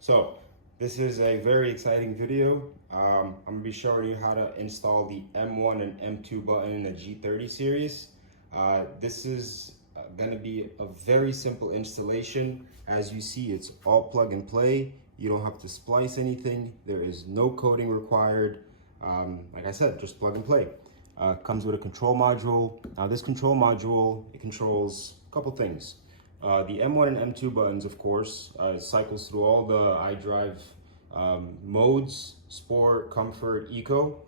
So this is a very exciting video. I'm gonna be showing you how to install the M1 and M2 button in the G30 series. This is gonna be a very simple installation. As you see, it's all plug and play. You don't have to splice anything. There is no coding required. Like I said, just plug and play. Comes with a control module. Now this control module, it controls a couple things. The M1 and M2 buttons, of course, cycles through all the iDrive modes: Sport, Comfort, Eco.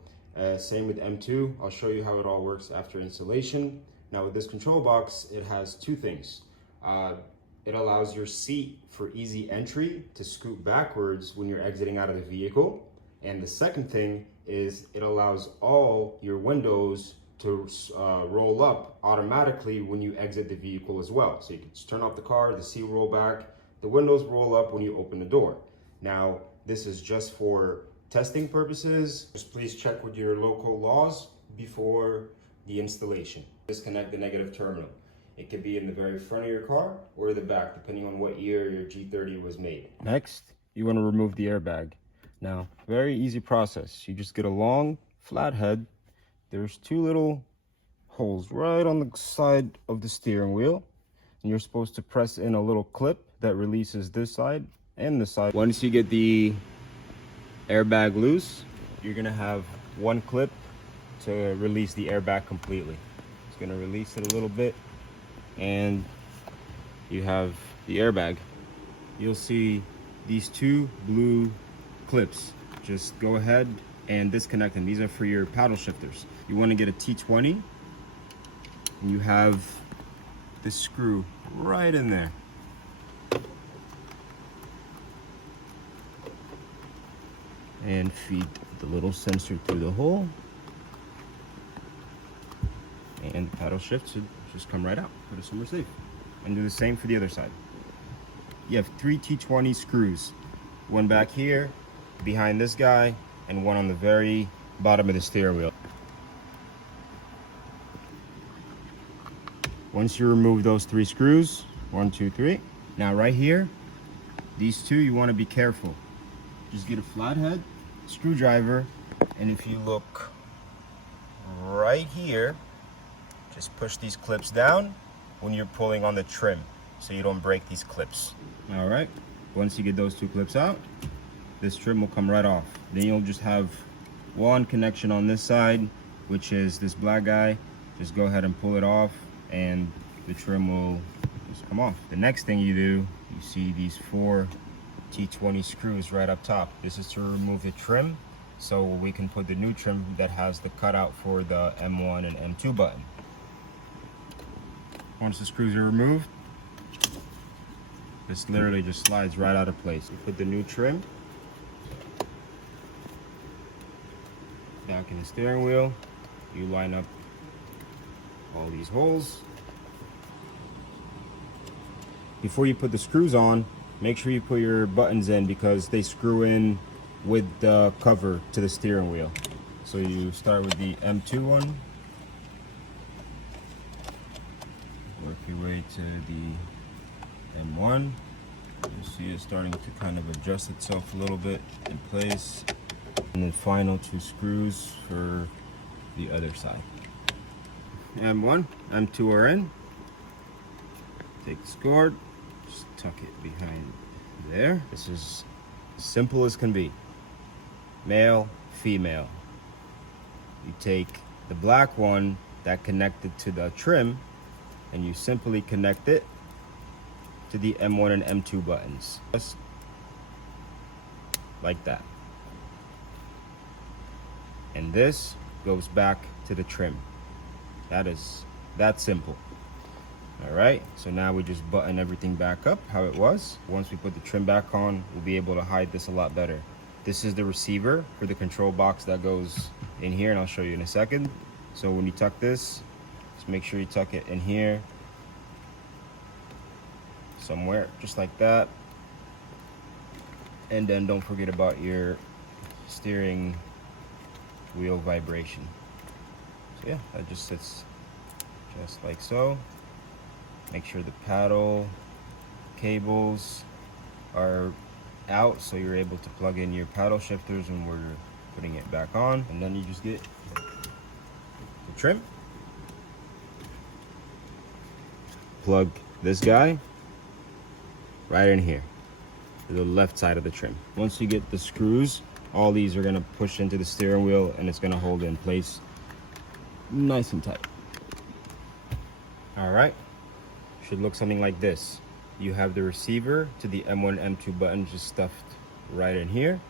Same with M2. I'll show you how it all works after installation. Now with this control box, it has two things. It allows your seat for easy entry to scoot backwards when you're exiting out of the vehicle. And the second thing is it allows all your windows to roll up automatically when you exit the vehicle as well. So you can just turn off the car, the seat roll back, the windows roll up when you open the door. Now, this is just for testing purposes. Just please check with your local laws before the installation. Disconnect the negative terminal. It could be in the very front of your car or the back, depending on what year your G30 was made. Next, you want to remove the airbag. Now, very easy process. You just get a long flat head. There's two little holes right on the side of the steering wheel, and you're supposed to press in a little clip that releases this side and this side. Once you get the airbag loose, you're gonna have one clip to release the airbag completely. It's gonna release it a little bit, and you have the airbag. You'll see these two blue clips. Just go ahead and disconnect them. These are for your paddle shifters. You want to get a T20, and you have this screw right in there. And feed the little sensor through the hole, and the paddle shift should just come right out. Put it somewhere safe. And do the same for the other side. You have three T20 screws. One back here, behind this guy, and one on the very bottom of the steering wheel. Once you remove those three screws, 1, 2, 3. Now right here, these two, you want to be careful. Just get a flathead screwdriver, and if you look right here, just push these clips down when you're pulling on the trim so you don't break these clips. All right, once you get those two clips out, this trim will come right off. Then you'll just have one connection on this side, which is this black guy. Just go ahead and pull it off, and the trim will just come off. The next thing you do, you see these 4 T20 screws right up top. This is to remove the trim, so we can put the new trim that has the cutout for the M1 and M2 button. Once the screws are removed, this literally just slides right out of place. You put the new trim back in the steering wheel. You line up all these holes. Before you put the screws on, make sure you put your buttons in because they screw in with the cover to the steering wheel. So you start with the M2 one, work your way to the M1. You see it starting to kind of adjust itself a little bit in place. And then final 2 screws for the other side. M1, M2 are in. Take the cord, just tuck it behind there. This is as simple as can be. Male, female. You take the black one that connected to the trim, and you simply connect it to the M1 and M2 buttons. Just like that. And this goes back to the trim. That is that simple. All right, so now we just button everything back up how it was. Once we put the trim back on, we'll be able to hide this a lot better. This is the receiver for the control box that goes in here, and I'll show you in a second. So when you tuck this, just make sure you tuck it in here somewhere, just like that. And then don't forget about your steering wheel vibration. So yeah, that just sits just like so. Make sure the paddle cables are out so you're able to plug in your paddle shifters when we're putting it back on. And then you just get the trim. Plug this guy right in here to the left side of the trim. Once you get the screws, all these are going to push into the steering wheel and it's going to hold it in place nice and tight. All right, should look something like this. You have the receiver to the M1 M2 button just stuffed right in here.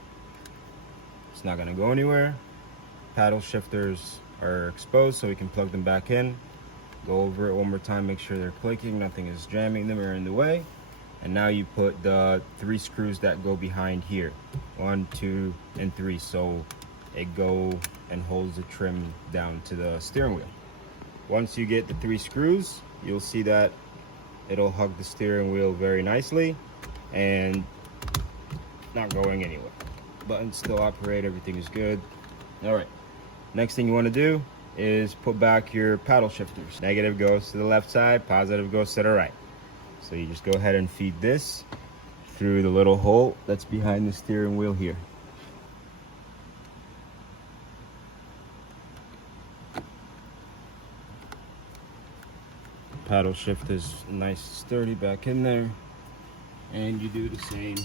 It's not going to go anywhere. Paddle shifters are exposed so we can plug them back in. Go over it one more time, make sure they're clicking, nothing is jamming them or in the way. And now you put the 3 screws that go behind here, 1, 2, and 3, so it go and holds the trim down to the steering wheel. Once you get the 3 screws, you'll see that it'll hug the steering wheel very nicely and not going anywhere. Buttons still operate, everything is good. All right, next thing you want to do is put back your paddle shifters. Negative goes to the left side, positive goes to the right. So you just go ahead and feed this through the little hole that's behind the steering wheel here. Paddle shift is nice and sturdy back in there, and you do the same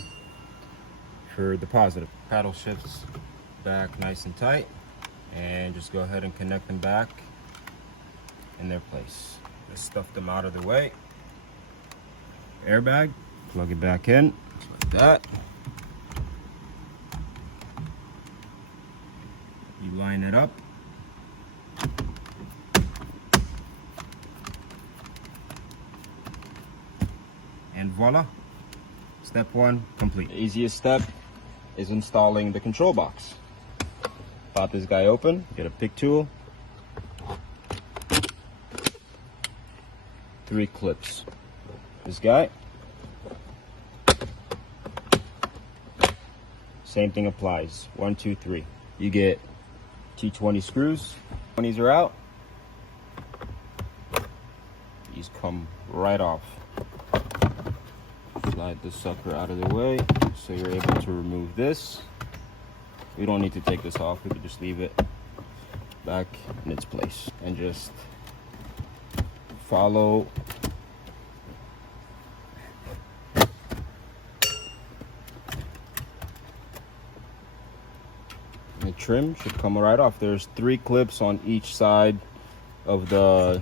for the positive. Paddle shifts back nice and tight, and just go ahead and connect them back in their place. Just stuff them out of the way. Airbag, plug it back in like that. You line it up. And voila, step 1 complete. The easiest step is installing the control box. Pop this guy open, get a pick tool, 3 clips. This guy, same thing applies, 1, 2, 3. You get T20 screws. 20s are out, these come right off. Slide this sucker out of the way so you're able to remove this. We don't need to take this off, we can just leave it back in its place and just follow the trim. Should come right off. There's 3 clips on each side of the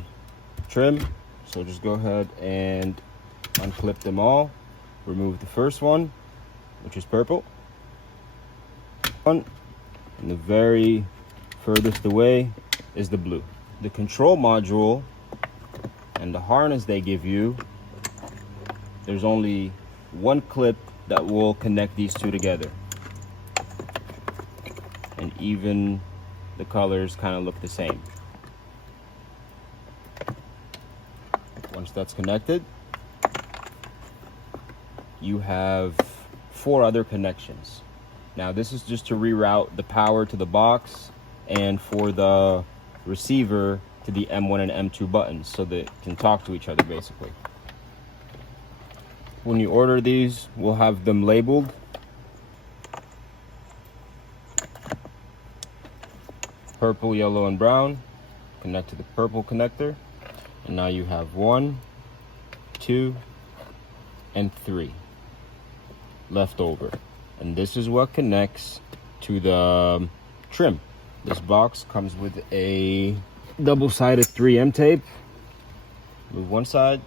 trim, so just go ahead and unclip them all. Remove the first one, which is purple. And the very furthest away is the blue. The control module and the harness they give you, there's only 1 clip that will connect these 2 together. And even the colors kind of look the same. Once that's connected, you have 4 other connections. Now this is just to reroute the power to the box and for the receiver to the M1 and M2 buttons so they can talk to each other basically. When you order these, we'll have them labeled. Purple, yellow, and brown. Connect to the purple connector. And now you have 1, 2, and 3 left over, and this is what connects to the trim. This box comes with a double-sided 3M tape. Move one side,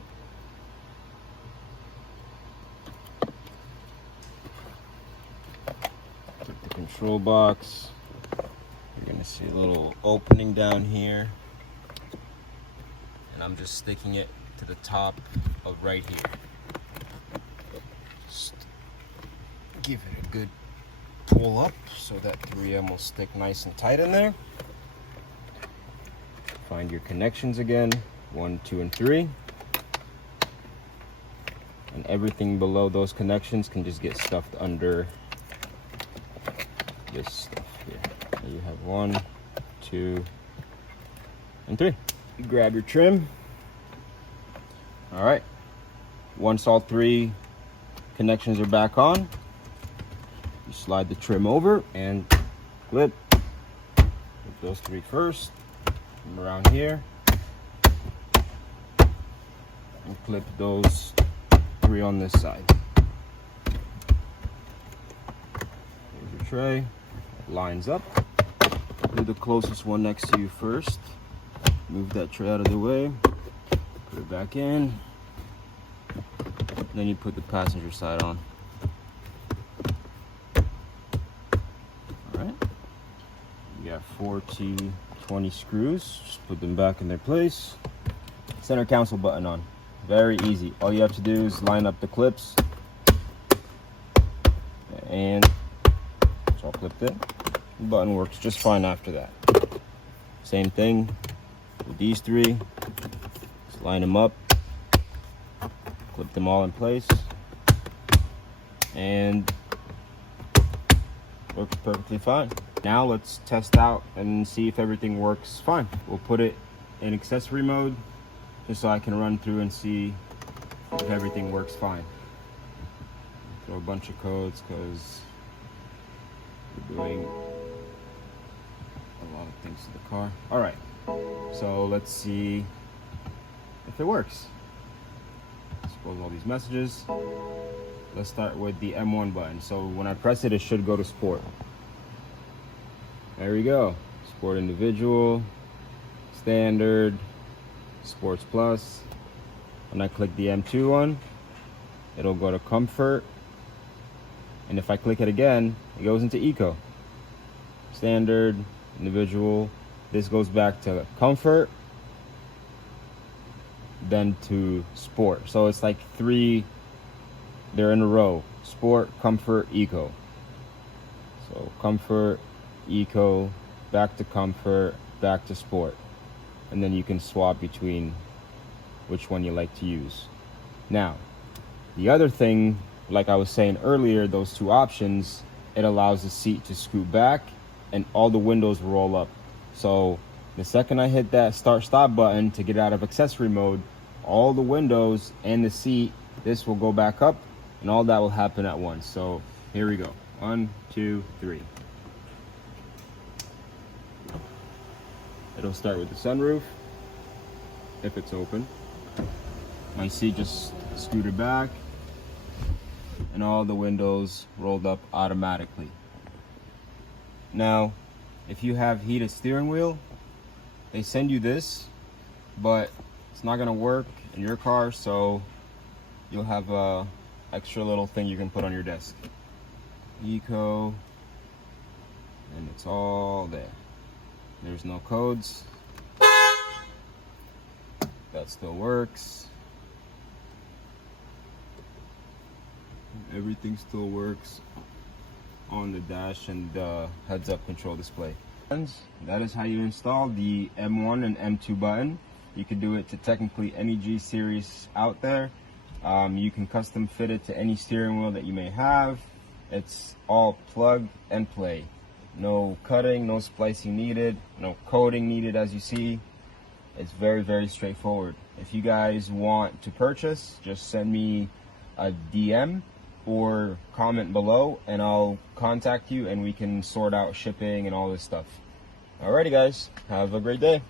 take the control box. You're gonna see a little opening down here, and I'm just sticking it to the top of right here. Just give it a good pull up so that 3M will stick nice and tight in there. Find your connections again, 1, 2, and 3. And everything below those connections can just get stuffed under this stuff here. So you have 1, 2, and 3. You grab your trim. All right. Once all 3 connections are back on, slide the trim over and clip. Clip those 3 first. Come around here and clip those 3 on this side. Here's your tray. It lines up. Do the closest one next to you first. Move that tray out of the way. Put it back in. Then you put the passenger side on. Alright. You got 4 T20 screws. Just put them back in their place. Center console button on. Very easy. All you have to do is line up the clips. And it's all clipped in. The button works just fine after that. Same thing with these 3. Just line them up. Clip them all in place. And works perfectly fine. Now let's test out and see if everything works fine. We'll put it in accessory mode just so I can run through and see if everything works fine. Throw a bunch of codes because we're doing a lot of things to the car. All right, so let's see if it works. Expose all these messages. Let's start with the M1 button. So when I press it, it should go to sport. There we go. Sport individual, standard, sports plus. When I click the M2 one, it'll go to comfort. And if I click it again, it goes into eco. Standard, individual. This goes back to comfort, then to sport. So it's like 3, they're in a row. Sport, comfort, eco. So comfort, eco, back to comfort, back to sport. And then you can swap between which one you like to use. Now, the other thing, like I was saying earlier, those 2 options, it allows the seat to scoot back and all the windows roll up. So the second I hit that start stop button to get out of accessory mode, all the windows and the seat, this will go back up and all that will happen at once. So here we go. 1, 2, 3. It'll start with the sunroof if it's open. My seat just scooted back and all the windows rolled up automatically. Now, if you have heated steering wheel, they send you this, but it's not gonna work in your car, so you'll have a extra little thing you can put on your desk. Eco, and it's all there. There's no codes. That still works. Everything still works on the dash and the heads-up control display. That is how you install the M1 and M2 button. You can do it to technically any G series out there. You can custom fit it to any steering wheel that you may have. It's all plug and play. No cutting, no splicing needed, no coding needed, as you see. It's very, very straightforward. If you guys want to purchase, just send me a DM or comment below and I'll contact you and we can sort out shipping and all this stuff. Alrighty guys, have a great day.